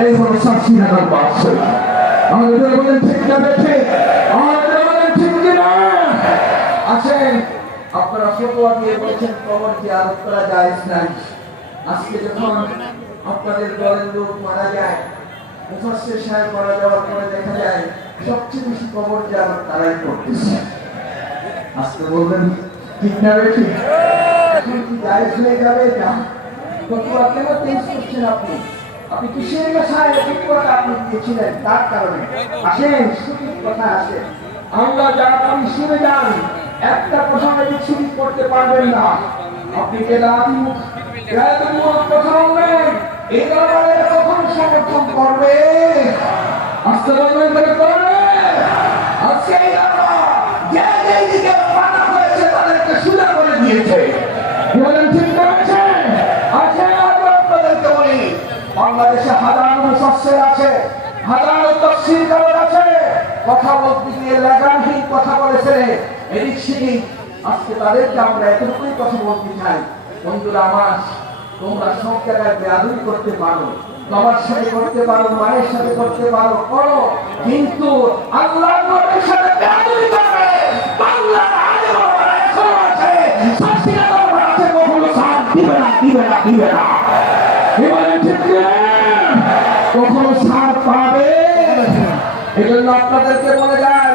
এটাই হলো শাস্তিনাগার বাসী। আমাদের বলেন ঠিক না বেঠে, আমাদের বলেন ঠিক কিনা। আসেন, আপনারা ফতোয়া দিয়ে বলেছেন কবর জিয়ারত করা জায়েজ নাই। আজকে যখন আপনাদের দলের লোক মারা যায়, মুফাসসির সাহেব মারা যাওয়ার পরে দেখা যায় সবচেয়ে বেশি কবর জিয়ারত তারাই করতেছে। আজকে বলবেন ঠিক না বেঠে, এখন কি জায়েজ হয়ে যাবে এটা? ফতোয়া কেন চেঞ্জ করছেন আপনি? আপনি কিসের নেশায় ফতোয়াটা আপনি দিয়েছিলেন তার কারণে? আসেন, সঠিক কথা আসে। আমরা যারা আপনি শুনে যান, একটা প্রসঙ্গে বিচ্ছুরি করতে পারবেন না। আপনি কেরামুখ কথা বলবেন, এই দরবারে কখন সমর্থন করবে? আজকে বলবেন করে করবে। আজকে এই দরবার যে যেদিকে পাতা হয়েছে তাদেরকে সুদা করে দিয়েছে। বলেন ঠিক করেছে? আছে আপনাদেরকে বলি, বাংলাদেশে হাজারো মুফাসসির আছে, হাজারো তাফসীরকার আছে, কথা বলতে গিয়ে লাগামহীন কথা বলেছে এদিক সেদিক। আজকে তাদেরকে আমরা এতটুকুই কথা বলতে চাই, বন্ধুরা আমার, তোমরা সব জায়গায় বেয়াদবি করতে পারো, বাবার সাথে করতে পারো, মায়ের সাথে করতে পারো, করো, কিন্তু আল্লাহর নবীর সাথে বেয়াদবি করবে বাংলার আলেম ওলামারা এখনো আছে, শাস্তিনগর আছে, কখনো সাথ দিবে না, দিবে না, দিবে না। এবারে ঠিক কখনো সাথ পাবে। এজন্য আপনাদেরকে বলে যায়